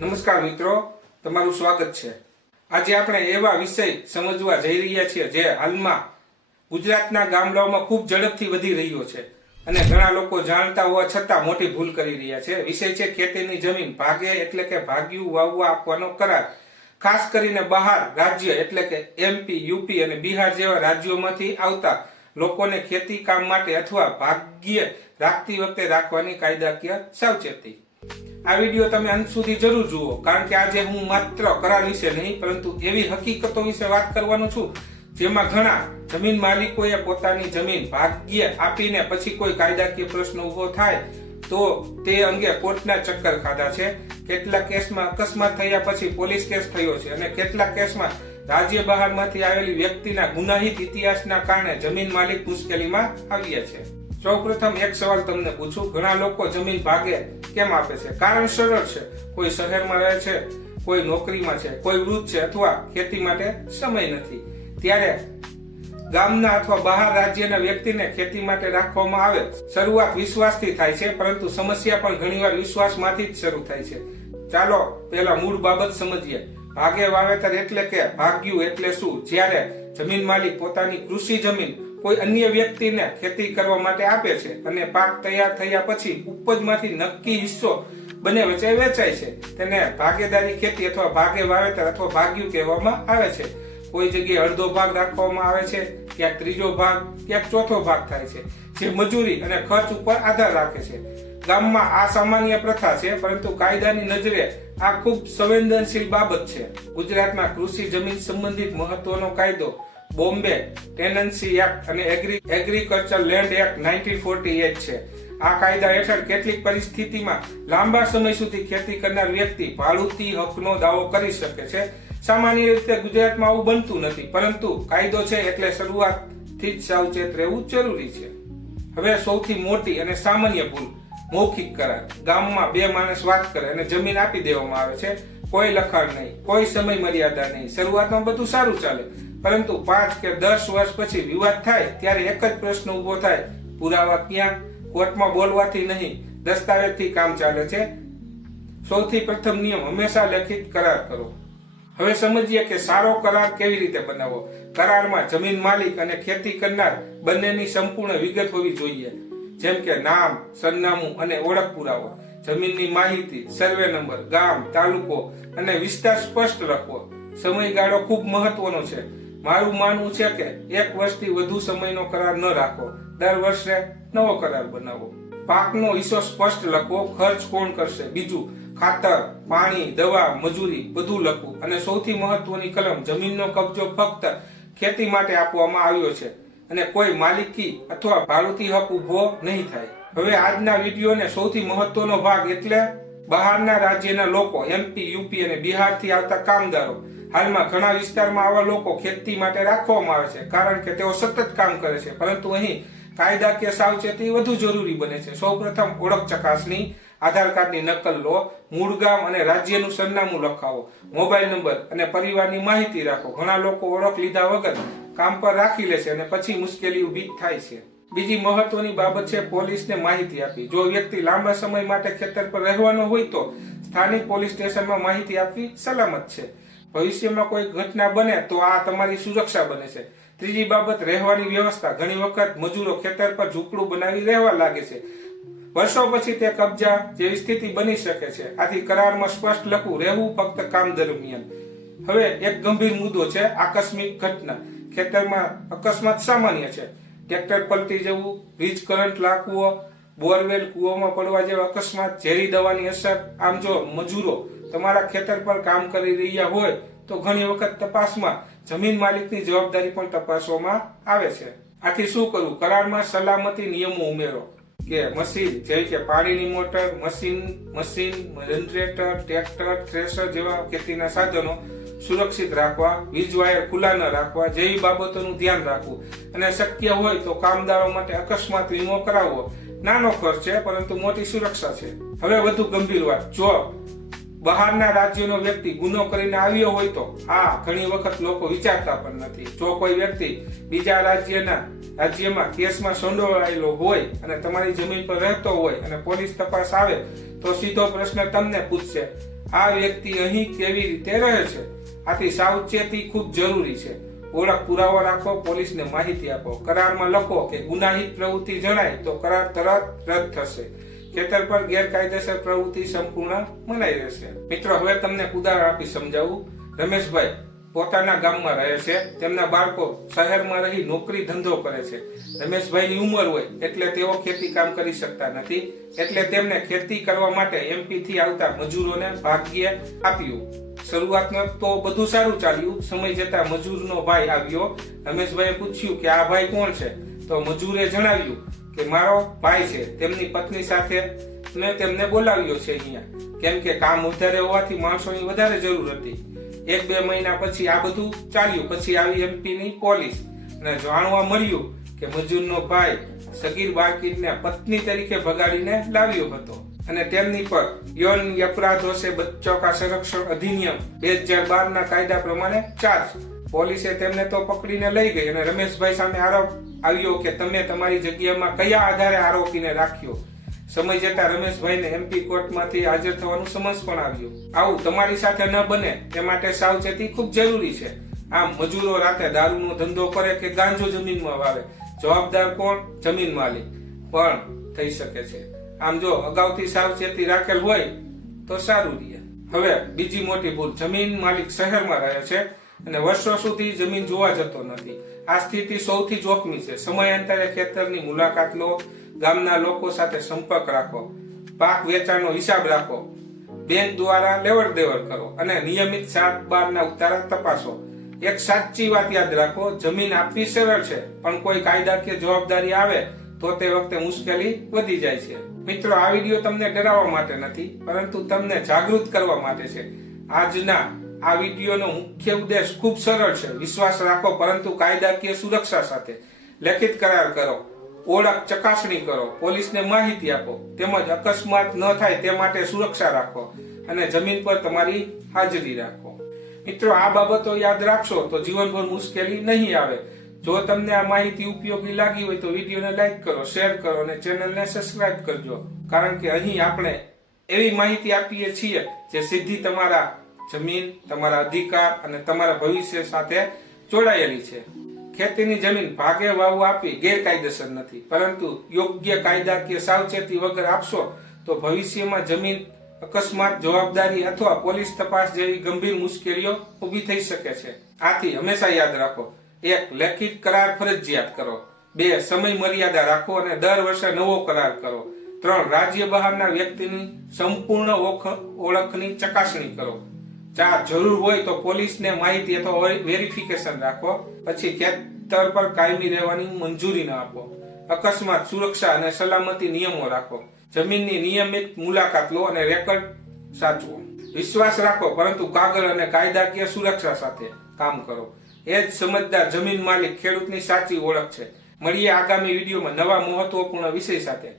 નમસ્કાર મિત્રો, તમારું સ્વાગત છે। આજે આપણે એવા વિષય સમજવા જઈ રહ્યા છીએ જે હાલમાં ગુજરાતના ગામડાઓમાં ખૂબ ઝડપથી વધી રહ્યો છે અને ઘણા લોકો જાણતા હોવા છતાં મોટી ભૂલ કરી રહ્યા છે। વિષય છે ખેતીની જમીન ભાગે એટલે કે ભાગ્યું વાવવા આપવાનો કરાર। ખાસ કરીને બહાર રાજ્ય એટલે કે એમપી, યુપી અને બિહાર જેવા રાજ્યોમાંથી આવતા લોકોને ખેતી કામ માટે અથવા ભાગ્ય રાખતી વખતે રાખવાની કાયદાકીય સાવચેતી। આ વિડિયો તમે અંત સુધી જરૂર જુઓ, કારણ કે આજે હું માત્ર કરાર વિશે નહીં પરંતુ એવી હકીકતો વિશે વાત કરવાનો છું જેમાં ઘણા જમીન માલિકોએ પોતાની જમીન ભાગ્ય આપીને પછી કોઈ કાયદાકીય પ્રશ્ન ઉભો થાય તો તે અંગે કોર્ટના ચક્કર ખાધા છે। કેટલાક કેસમાં અકસ્માત થયા પછી પોલીસ કેસ થયો છે અને કેટલાક કેસમાં રાજ્ય બહારમાંથી આવેલી વ્યક્તિના ગુનાહિત ઇતિહાસના કારણે જમીન માલિક મુશ્કેલીમાં આવ્યા છે। સૌપ્રથમ એક સવાલ તમને પૂછું, ઘણા લોકો જમીન ભાગે કેમ આપે છે? કારણ સરળ છે, કોઈ શહેરમાં રહે છે, કોઈ નોકરીમાં છે, કોઈ વૃદ્ધ છે અથવા ખેતી માટે સમય નથી, ત્યારે ગામના અથવા બહાર રાજ્યના વ્યક્તિને ખેતી માટે રાખવામાં આવે। શરૂઆત વિશ્વાસથી થાય છે, પરંતુ સમસ્યા પણ ઘણીવાર વિશ્વાસમાંથી જ શરૂ થાય છે। ચાલો પહેલા મૂળ બાબત સમજીએ। ભાગે વાવેતર એટલે કે ભાગ્યું એટલે શું? જ્યારે જમીન માલિક પોતાની કૃષિ જમીન કોઈ અન્ય વ્યક્તિને ખેતી કરવા માટે આપે છે અને પાક તૈયાર થયા પછી ઉપજમાંથી નક્કી હિસ્સો બંને વચ્ચે વેચાય છે, તેને ભાગેદારી ખેતી અથવા ભાગે વાવેતર અથવા ભાગ્યું કહેવામાં આવે છે। કોઈ જગ્યાએ અડધો ભાગ રાખવામાં આવે છે, ક્યાંક ત્રીજો ભાગ, ક્યાંક ચોથો ભાગ થાય છે, જે મજૂરી અને ખર્ચ ઉપર આધાર રાખે છે। ગામમાં આ સામાન્ય પ્રથા છે, પરંતુ કાયદાની નજરે આ ખૂબ સંવેદનશીલ બાબત છે। ગુજરાતના કૃષિ જમીન સંબંધિત મહત્વનો કાયદો બોમ્બે ટેનન્સી એક્ટ અને એગ્રીકલ્ચર લેન્ડ એક્ટ 1948 છે। આ કાયદા હેઠળ કેટલીક પરિસ્થિતિમાં લાંબા સમય સુધી ખેતી કરનાર વ્યક્તિ ભાડુતી હકનો દાવો કરી શકે છે। સામાન્ય રીતે ગુજરાતમાં આવું બનતું નથી, પરંતુ કાયદો છે એટલે શરૂઆતથી જ સાવચેત રહેવું જરૂરી છે। હવે સૌથી મોટી અને સામાન્ય ભૂલ, મૌખિક કરાર। ગામમાં બે માણસ વાત કરે અને જમીન આપી દેવામાં આવે છે, કોઈ લખાણ નહીં, કોઈ સમય મર્યાદા નહીં। શરૂઆતમાં બધું સારું ચાલે, પરંતુ 5 કે 10 વર્ષ પછી વિવાદ થાય ત્યારે એક જ પ્રશ્ન ઉભો થાય, પુરાવા ક્યાં? કોર્ટમાં બોલવાથી નહીં, દસ્તાવેજથી કામ ચાલે છે। સૌથી પ્રથમ નિયમ, હંમેશા લેખિત કરાર કરો। હવે સમજીએ કે સારો કરાર કેવી રીતે બનાવવો। કરારમાં જમીન માલિક અને ખેતી કરનાર બંનેની સંપૂર્ણ વિગત હોવી જોઈએ, જેમ કે નામ, સરનામું અને ઓળખ પુરાવો, જમીનની માહિતી, સર્વે નંબર, ગામ, તાલુકો અને વિસ્તાર સ્પષ્ટ લખવો। સમયગાળો ખૂબ મહત્વનો છે। મારું માનવું છે કે 1 વર્ષથી વધુ સમયનો કરાર ન રાખો, દર વર્ષે નવો કરાર બનાવો। પાકનો હિસ્સો સ્પષ્ટ લખવો, ખર્ચ કોણ કરશે, બીજું ખાતર, પાણી, દવા, મજૂરી બધું લખવું, અને સૌથી મહત્વની કલમ, જમીનનો કબજો ફક્ત ખેતી માટે આપવામાં આવ્યો છે અને કોઈ માલિકી અથવા ભાડુતી હક ઉભો નહીં થાય। હવે આજના વિડીયોને સૌથી મહત્વનો ભાગ એટલે બહારના રાજ્યના લોકો, એમપી, યુપી અને બિહારથી આવતા કામદારો। હાલમાં ઘણા વિસ્તારમાં આવા લોકો ખેતી માટે રાખવામાં આવે છે કારણ કે તેઓ સતત કામ કરે છે, પરંતુ અહીં કાયદાકીય સાવચેતી વધુ જરૂરી બને છે। સૌપ્રથમ ઓળખ ચકાસણી, આધાર કાર્ડની નકલ લો, મૂળ ગામ અને રાજ્યનું સરનામું લખાવો, મોબાઈલ નંબર અને પરિવારની માહિતી રાખો। ઘણા લોકો ઓળખ લીધા વગર કામ પર રાખી લે છે અને પછી મુશ્કેલી ઊભી થાય છે। બીજી મહત્વની બાબત છે પોલીસને માહિતી આપવી। જો વ્યક્તિ લાંબા સમય માટે ખેતર પર રહેવાનો હોય તો સ્થાનિક પોલીસ સ્ટેશનમાં માહિતી આપવી સલામત છે। ભવિષ્યમાં કોઈ ઘટના બને તો આ તમારી સુરક્ષા બને છે। ત્રીજી બાબત, રહેવાની વ્યવસ્થા। ઘણી વખત મજૂરો ખેતર પર ઝૂંપડું બનાવી રહેવા લાગે છે, વર્ષો પછી તે કબજા જેવી સ્થિતિ બની શકે છે। આથી કરારમાં સ્પષ્ટ લખવું, રહેવું ફક્ત કામ દરમિયાન। હવે એક ગંભીર મુદ્દો છે આકસ્મિક ઘટના। ખેતરમાં અકસ્માત સામાન્ય છે, ટ્રેક્ટર પલટી જવું, વીજ કરંટ લાગવો, બોરવેલ કૂવામાં પડવા જેવા અકસ્માત, ઝેરી દવાની અસર। આમ જો મજૂરો તમારા ખેતર પર કામ કરી રહ્યા હોય તો ઘણી વખત તપાસમાં જમીન માલિકની જવાબદારી પણ તપાસવામાં આવે છે। આથી શું કરવું? કરારમાં સલામતી નિયમો ઉમેરો કે મશીન જેવી કે પાણીની motor, machine, generator, tractor, thresher જેવા ખેતીના સાધનો સુરક્ષિત રાખવા, વીજ વાયર ખુલ્લા ન રાખવા જેવી બાબતોનું ધ્યાન રાખવું, અને શક્ય હોય તો કામદારો માટે અકસ્માત વીમો કરાવવો। નાનો ખર્ચ છે પરંતુ મોટી સુરક્ષા છે। હવે વધુ ગંભીર વાત, જો બહારના રાજ્યનો વ્યક્તિ ગુનો કરીને આવ્યો હોય તો આ ઘણી વખત લોકો વિચારતા પણ નથી। જો કોઈ વ્યક્તિ બીજા રાજ્યમાં કેસમાં સંડોવાયેલો હોય અને તમારી જમીન પર રહેતો હોય અને પોલીસ તપાસ આવે તો સીધો પ્રશ્ન તમને પૂછશે, આ વ્યક્તિ અહીં કેવી રીતે રહે છે. આથી સાવચેતી ખૂબ જરૂરી છે. ઓળખ પુરાવો રાખો, પોલીસને માહિતી આપો. કરારમાં લખો કે ગુનાહિત પ્રવૃત્તિ જણાય તો કરાર તરત રદ થશે. ખેતર પર ગેરકાયદેસર પ્રવૃત્તિ સંપૂર્ણ મનાઈ રહેશે. મિત્રો, હવે તમને ઉદાહરણ આપી સમજાવું. રમેશભાઈ પોતાના ગામમાં રહે છે. તેમના બાળકો શહેરમાં રહી નોકરી ધંધો કરે છે. રમેશભાઈની ઉંમર હોય એટલે તેઓ ખેતી કામ કરી શકતા નથી, એટલે તેમને ખેતી કરવા માટે એમપી થી આવતા મજૂરોને ભાગ્ય આપ્યું. શરૂઆતમાં તો બધું સારું ચાલ્યું. સમય જતા મજૂરનો ભાઈ આવ્યો. રમેશભાઈએ પૂછ્યું કે આ ભાઈ કોણ છે? તો મજૂરે જણાવ્યું કે મારો ભાઈ છે. તેમની પત્ની સાથે મેં તેમને બોલાવ્યો છે અહીંયા, કેમ કે કામ વધારે હોવાથી માણસોની વધારે જરૂર હતી. 1-2 મહિના પછી આ બધું ચાલ્યું. પછી આવી એમપી ની પોલીસ અને જાણવા મળ્યું કે મજૂરનો ભાઈ સગીર બાળકીને પત્ની તરીકે ભગાડીને લાવ્યો હતો અને તેમની પર યૌન અપરાધો છે બચ્ચો કા સંરક્ષણ અધિનિયમ 2012 ના કાયદા પ્રમાણે ચાર્જ. પોલીસે તેમને તો પકડીને લઈ ગઈ અને રમેશભાઈ સામે આરોપ આવ્યો કે તમે તમારી જગ્યામાં કયા આધારે આરોપીને રાખ્યો. સમય જતા રમેશભાઈને એમપી કોર્ટમાંથી હાજર થવાનું સમન્સ પણ આવ્યું. આવું તમારી સાથે ન બને તે માટે સાવચેતી ખૂબ જરૂરી છે. આમ મજૂરો રાતે દારૂનો ધંધો કરે કે ગાંજો જમીનમાં વાવે, જવાબદાર કોણ? જમીન માલિક પણ થઈ શકે છે. આમ જો અગાઉથી સાવચેતી રાખેલ હોય તો સારું રહે. હવે બીજી મોટી ભૂલ, જમીન માલિક શહેરમાં રહે છે અને વર્ષો સુધી જમીન જોવા જતો નથી. આ સ્થિતિ સૌથી જોખમી છે. સમયાંતરે ખેતરની મુલાકાત લો, ગામના લોકો સાથે સંપર્ક રાખો, પાક વેચાણનો હિસાબ રાખો, બેંક દ્વારા લેવડ દેવડ કરો અને નિયમિત 7/12 ના ઉતારા તપાસો. એક સાચી વાત યાદ રાખો, જમીન આપવી સરળ છે, પણ કોઈ કાયદાકીય જવાબદારી આવે તો તે વખતે મુશ્કેલી વધી જાય છે. મિત્રો, આ વિડીયો તમને ડરાવવા માટે નથી, પરંતુ તમને જાગૃત કરવા માટે છે. આજના આ વિડીયોનો મુખ્ય ઉદ્દેશ ખૂબ સરળ છે. વિશ્વાસ રાખો, પરંતુ કાયદાકીય સુરક્ષા સાથે. લેખિત કરાર કરો, ઓળખ ચકાસણી કરો, પોલીસને માહિતી આપો, તેમજ અકસ્માત ન થાય તે માટે સુરક્ષા રાખો અને જમીન પર તમારી હાજરી રાખો. મિત્રો, આ બાબતો યાદ રાખશો તો જીવનભર મુશ્કેલી નહીં આવે. જો તમને આ માહિતી ઉપયોગી લાગી હોય તો વિડીયોને લાઈક કરો, શેર કરો અને ચેનલને સબસ્ક્રાઇબ કરજો, કારણ કે અહીં આપણે એવી માહિતી આપીએ છીએ જે સીધી તમારા જમીન, તમારા અધિકાર અને તમારા ભવિષ્ય સાથે જોડાયેલી છે. ખેતીની જમીન ભાગે વાવવા આપવી ગેરકાયદેસર નથી, પરંતુ યોગ્ય કાયદાકીય સાવચેતી વગર આપશો તો ભવિષ્યમાં જમીન અકસ્માત, જવાબદારી અથવા પોલીસ તપાસ જેવી ગંભીર મુશ્કેલીઓ ઊભી થઈ શકે છે. આથી હંમેશા યાદ રાખો, 1. લેખિત કરાર ફરજિયાત કરો. 2. સમય મર્યાદા રાખો અને દર વર્ષે નવો કરાર કરો. 3. રાજ્ય બહારના વ્યક્તિની સંપૂર્ણ ઓળખની ચકાસણી કરો. 4. જરૂર હોય તો પોલીસને માહિતી અથવા વેરિફિકેશન રાખો. પછી ખેતર પર કાયમી રહેવાની મંજૂરી ન આપો. અકસ્માત, સુરક્ષા અને સલામતી નિયમો રાખો. જમીનની નિયમિત મુલાકાત લો અને રેકોર્ડ સાચવો. વિશ્વાસ રાખો, પરંતુ કાગળ અને કાયદાકીય સુરક્ષા સાથે કામ કરો. એ જ સમજદાર જમીન માલિક ખેડૂતની સાચી ઓળખ છે. મળીએ આગામી વિડીયોમાં નવા મહત્વપૂર્ણ વિષય સાથે.